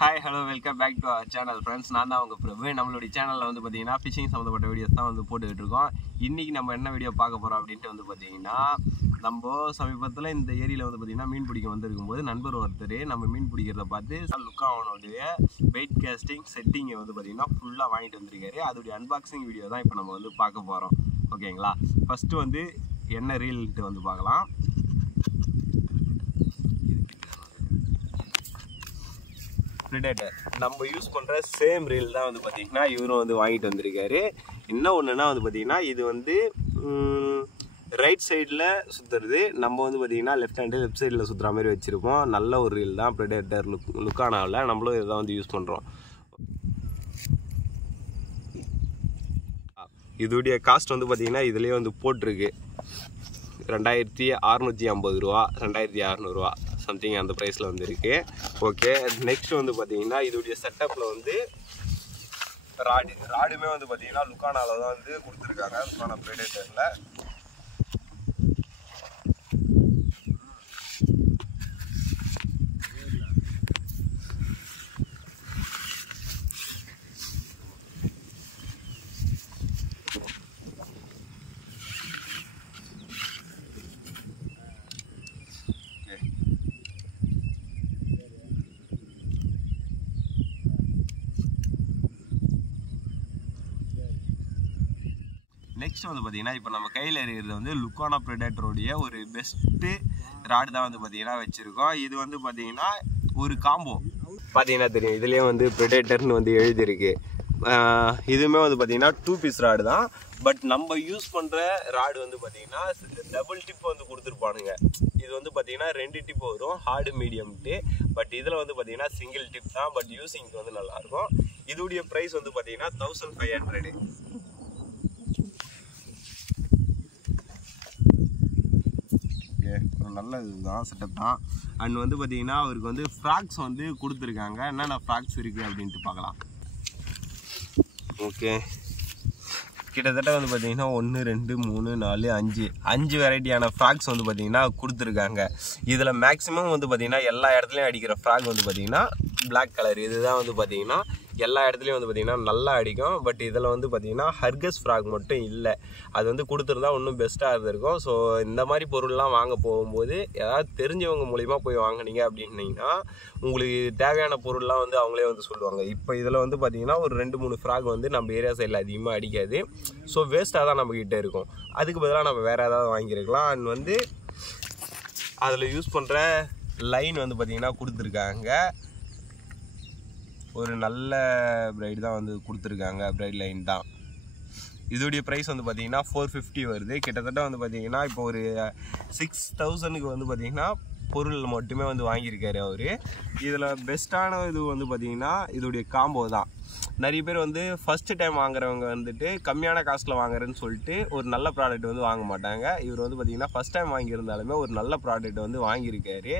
Hi hello welcome back to our channel friends. நான் தான் உங்கள் பிரபு. நம்மளுடைய சேனலில் வந்து பார்த்தீங்கன்னா ஃபிஷிங் சம்மந்தப்பட்ட வீடியோஸ் தான் வந்து போட்டுக்கிட்டு இருக்கோம். இன்றைக்கி நம்ம என்ன வீடியோ பார்க்க போகிறோம் அப்படின்ட்டு வந்து பார்த்தீங்கன்னா, நம்ம சமீபத்தில் இந்த ஏரியில் வந்து பார்த்தீங்கன்னா மீன் பிடிக்க வந்திருக்கும்போது நண்பர் ஒருத்தர் நம்ம மீன் பிடிக்கிறத பார்த்து லுக்கா அவனுடைய வெயிட் கேஸ்டிங் செட்டிங்கை வந்து பார்த்தீங்கன்னா ஃபுல்லாக வாங்கிட்டு வந்திருக்காரு. அதோடைய அன்பாக்சிங் வீடியோ தான் இப்போ நம்ம வந்து பார்க்க போகிறோம். ஓகேங்களா? ஃபஸ்ட்டு வந்து என்ன ரீல்ட்டு வந்து பார்க்கலாம். ப்ரிடேட்டர் நம்ம யூஸ் பண்ணுற சேம் ரீல் தான் வந்து பார்த்தீங்கன்னா இவரும் வந்து வாங்கிட்டு வந்திருக்காரு. என்ன ஒன்றுனா வந்து பார்த்தீங்கன்னா இது வந்து ரைட் சைடில் சுற்றுறது, நம்ம வந்து பார்த்தீங்கன்னா லெஃப்ட் சைடில் சுற்றுற மாதிரி வச்சுருப்போம். நல்ல ஒரு ரீல் தான் ப்ரிடேட்டர் லுக்கானாவில். நம்மளும் இதை வந்து யூஸ் பண்ணுறோம். இதோடைய காஸ்ட் வந்து பார்த்தீங்கன்னா இதுலேயே வந்து போட்டிருக்கு 2650 ரூபா, 2600 சம்திங் அந்த ப்ரைஸில் வந்து இருக்குது. ஓகே, நெக்ஸ்ட் வந்து பார்த்தீங்கன்னா இதோடைய செட்டப்பில் வந்து ராடுமே வந்து பார்த்தீங்கன்னா லுக்கானாவில் தான் வந்து கொடுத்துருக்காங்க. லுக்கானா ப்ரிடேட்டரில் நெக்ஸ்ட் வந்து பார்த்தீங்கன்னா இப்போ நம்ம கையில் இருக்கிறது வந்து லுக்கானா ப்ரிடேட்டருடைய ஒரு பெஸ்ட்டு ராடு தான் வந்து பார்த்தீங்கன்னா வச்சுருக்கோம். இது வந்து பார்த்தீங்கன்னா ஒரு காம்போ பார்த்தீங்கன்னா தெரியும், இதுலேயே வந்து ப்ரிடேட்டர்னு வந்து எழுதியிருக்கு. இதுவுமே வந்து பார்த்தீங்கன்னா 2 பீஸ் ராடு தான். பட் நம்ம யூஸ் பண்ணுற ராடு வந்து பார்த்தீங்கன்னா டபுள் டிப் வந்து கொடுத்துருப்பானுங்க. இது வந்து பார்த்தீங்கன்னா 2 டிப் வரும், ஹார்டு மீடியம்ட்டு. பட் இதில் வந்து பார்த்தீங்கன்னா சிங்கிள் டிப் தான். பட் யூஸிங்க்கு வந்து நல்லாயிருக்கும். இதோடைய ப்ரைஸ் வந்து பார்த்தீங்கன்னா 1500. ஒரு நல்ல இதுதான் செட்டப் தான். அண்ட் வந்து பார்த்தீங்கன்னா அவருக்கு வந்து ஃப்ராக்ஸ் வந்து கொடுத்துருக்காங்க. என்னென்ன ஃப்ராக்ஸ் இருக்குது அப்படின்ட்டு பார்க்கலாம். ஓகே, கிட்டத்தட்ட வந்து பார்த்தீங்கன்னா 1 2 3 4 5 வெரைட்டியான ஃப்ராக்ஸ் வந்து பார்த்தீங்கன்னா கொடுத்துருக்காங்க. இதில் மேக்ஸிமம் வந்து பார்த்தீங்கன்னா எல்லா இடத்துலையும் அடிக்கிற ஃப்ராக் வந்து பார்த்தீங்கன்னா பிளாக் கலர். இதுதான் வந்து பார்த்தீங்கன்னா எல்லா இடத்துலையும் வந்து பார்த்தீங்கன்னா நல்லா அடிக்கும். பட் இதில் வந்து பார்த்தீங்கன்னா ஹர்கஸ் ஃப்ராக் மட்டும் இல்லை. அது வந்து கொடுத்துருந்தா இன்னும் பெஸ்ட்டாக இருந்திருக்கும். ஸோ இந்த மாதிரி பொருள்லாம் வாங்க போகும்போது ஏதாவது தெரிஞ்சவங்க மூலிமா போய் வாங்கினீங்க அப்படின்னீங்கன்னா உங்களுக்கு தேவையான பொருள்லாம் வந்து அவங்களே வந்து சொல்லுவாங்க. இப்போ இதில் வந்து பார்த்தீங்கன்னா ஒரு 2 3 ஃப்ராக் வந்து நம்ம ஏரியா சைடில் அதிகமாக அடிக்காது. ஸோ வேஸ்ட்டாக தான் நம்மக்கிட்ட இருக்கும். அதுக்கு பதிலாக நம்ம வேறு ஏதாவது வாங்கியிருக்கலாம். அண்ட் வந்து அதில் யூஸ் பண்ணுற லைன் வந்து பார்த்திங்கன்னா கொடுத்துருக்காங்க. ஒரு நல்ல பிரைட் தான் வந்து கொடுத்துருக்காங்க, பிரைட் லைன் தான். இதோடைய ப்ரைஸ் வந்து பார்த்தீங்கன்னா 450 வருது. கிட்டத்தட்ட வந்து பார்த்தீங்கன்னா இப்போ ஒரு 6000க்கு வந்து பார்த்தீங்கன்னா பொருள் மட்டுமே வந்து வாங்கியிருக்காரு அவர். இதில் பெஸ்ட்டான இது வந்து பார்த்தீங்கன்னா இதோடைய காம்போ தான். நிறைய பேர் வந்து ஃபஸ்ட்டு டைம் வாங்குறவங்க வந்துட்டு கம்மியான காஸ்ட்டில் வாங்குறேன்னு சொல்லிட்டு ஒரு நல்ல ப்ராடக்ட் வந்து வாங்க மாட்டாங்க. இவர் வந்து பார்த்தீங்கன்னா ஃபஸ்ட் டைம் வாங்கியிருந்தாலுமே ஒரு நல்ல ப்ராடக்ட் வந்து வாங்கியிருக்காரு.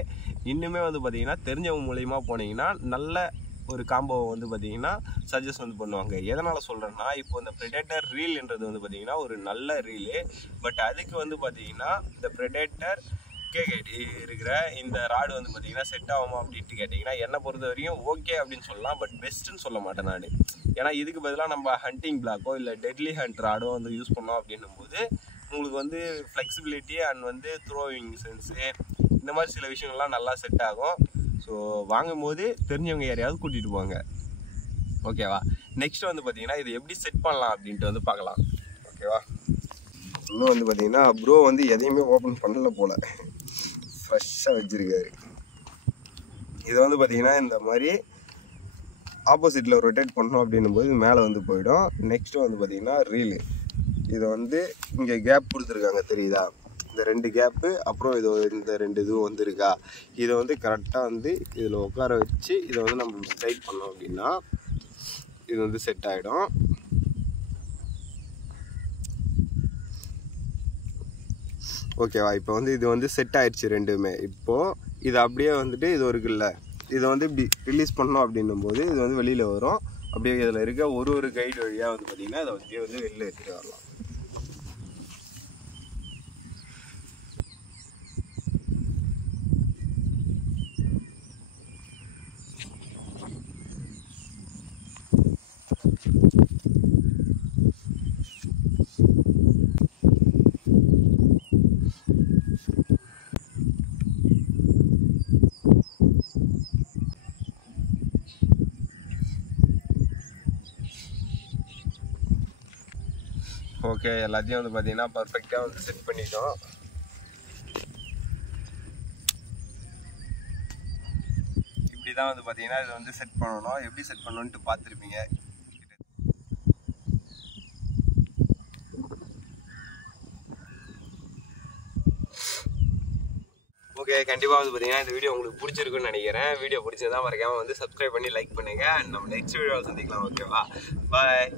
இன்னுமே வந்து பார்த்தீங்கன்னா தெரிஞ்சவங்க மூலிமா போனீங்கன்னா நல்ல ஒரு காம்போவை வந்து பார்த்தீங்கன்னா சஜஸ்ட் வந்து பண்ணுவாங்க. எதனால் சொல்கிறேன்னா, இப்போ இந்த ப்ரிடேட்டர் ரீல்ன்றது வந்து பார்த்தீங்கன்னா ஒரு நல்ல ரீலு. பட் அதுக்கு வந்து பார்த்தீங்கன்னா இந்த ப்ரிடேட்டர் இருக்கிற இந்த ராடு வந்து பார்த்தீங்கன்னா செட் ஆகுமா அப்படின்ட்டு கேட்டிங்கன்னா என்னை பொறுத்த வரையும் ஓகே அப்படின்னு சொல்லலாம். பட் பெஸ்ட்டுன்னு சொல்ல மாட்டேன் நான். ஏன்னா இதுக்கு பதிலாக நம்ம ஹண்டிங் பிளாக்கோ இல்லை டெட்லி ஹண்ட் ராடோ வந்து யூஸ் பண்ணோம் அப்படின்னும் போது உங்களுக்கு வந்து ஃப்ளெக்சிபிலிட்டி அண்ட் வந்து த்ரோவிங் சென்ஸு இந்த மாதிரி சில விஷயங்கள்லாம் நல்லா செட் ஆகும். ஸோ வாங்கும்போது தெரிஞ்சவங்க யாரையாவது கூட்டிகிட்டு போங்க. ஓகேவா? நெக்ஸ்ட் வந்து பார்த்தீங்கன்னா இது எப்படி செட் பண்ணலாம் அப்படின்ட்டு வந்து பார்க்கலாம். ஓகேவா? இன்னும் வந்து பார்த்தீங்கன்னா ப்ரோ வந்து எதையுமே ஓப்பன் பண்ணல போல், ஃப்ரெஷ்ஷாக வச்சுருக்காரு. இதை வந்து பார்த்தீங்கன்னா இந்த மாதிரி ஆப்போசிட்டில் ரொட்டேட் பண்ணோம் அப்படின்னும் போது மேலே வந்து போயிடும். நெக்ஸ்ட்டு வந்து பார்த்தீங்கன்னா ரீலு. இதை வந்து இங்கே கேப் கொடுத்துருக்காங்க, தெரியுதா? இந்த 2 கேப்பு, அப்புறம் இது இந்த 2 இதுவும் வந்துருக்கா. இதை வந்து கரெக்டாக வந்து இதில் உட்கார வச்சு இதை வந்து நம்ம ஸ்ட்ரைட் பண்ணோம் அப்படின்னா இது வந்து செட் ஆகிடும். ஓகேவா? இப்போ வந்து இது வந்து செட் ஆயிடுச்சு ரெண்டுமே. இப்போது இது அப்படியே வந்துட்டு இது இருக்குல்ல, இதை வந்து இப்படி ரிலீஸ் பண்ணோம் அப்படின்னும் போது இது வந்து வெளியில் வரும். அப்படியே இதில் இருக்க ஒரு கைடு வழியாக வந்து பார்த்திங்கன்னா இதை அப்படியே வந்து வெளியில் எடுத்துகிட்டு வரலாம். ஓகே, எல்லாத்தையும் வந்து பார்த்தீங்கன்னா பர்ஃபெக்டாக வந்து செட் பண்ணிட்டோம். இப்படி தான் வந்து பார்த்தீங்கன்னா இதை வந்து செட் பண்ணணும். எப்படி செட் பண்ணணுன்ட்டு பார்த்துருப்பீங்க. ஓகே, கண்டிப்பாக வந்து பார்த்தீங்கன்னா இந்த வீடியோ உங்களுக்கு பிடிச்சிருக்குன்னு நினைக்கிறேன். வீடியோ பிடிச்சதா மறக்காமல் வந்து சப்ஸ்கிரைப் பண்ணி லைக் பண்ணுங்கள். நம்ம நெக்ஸ்ட் வீடியோவில் சந்திக்கலாம். ஓகேவா, பாய்.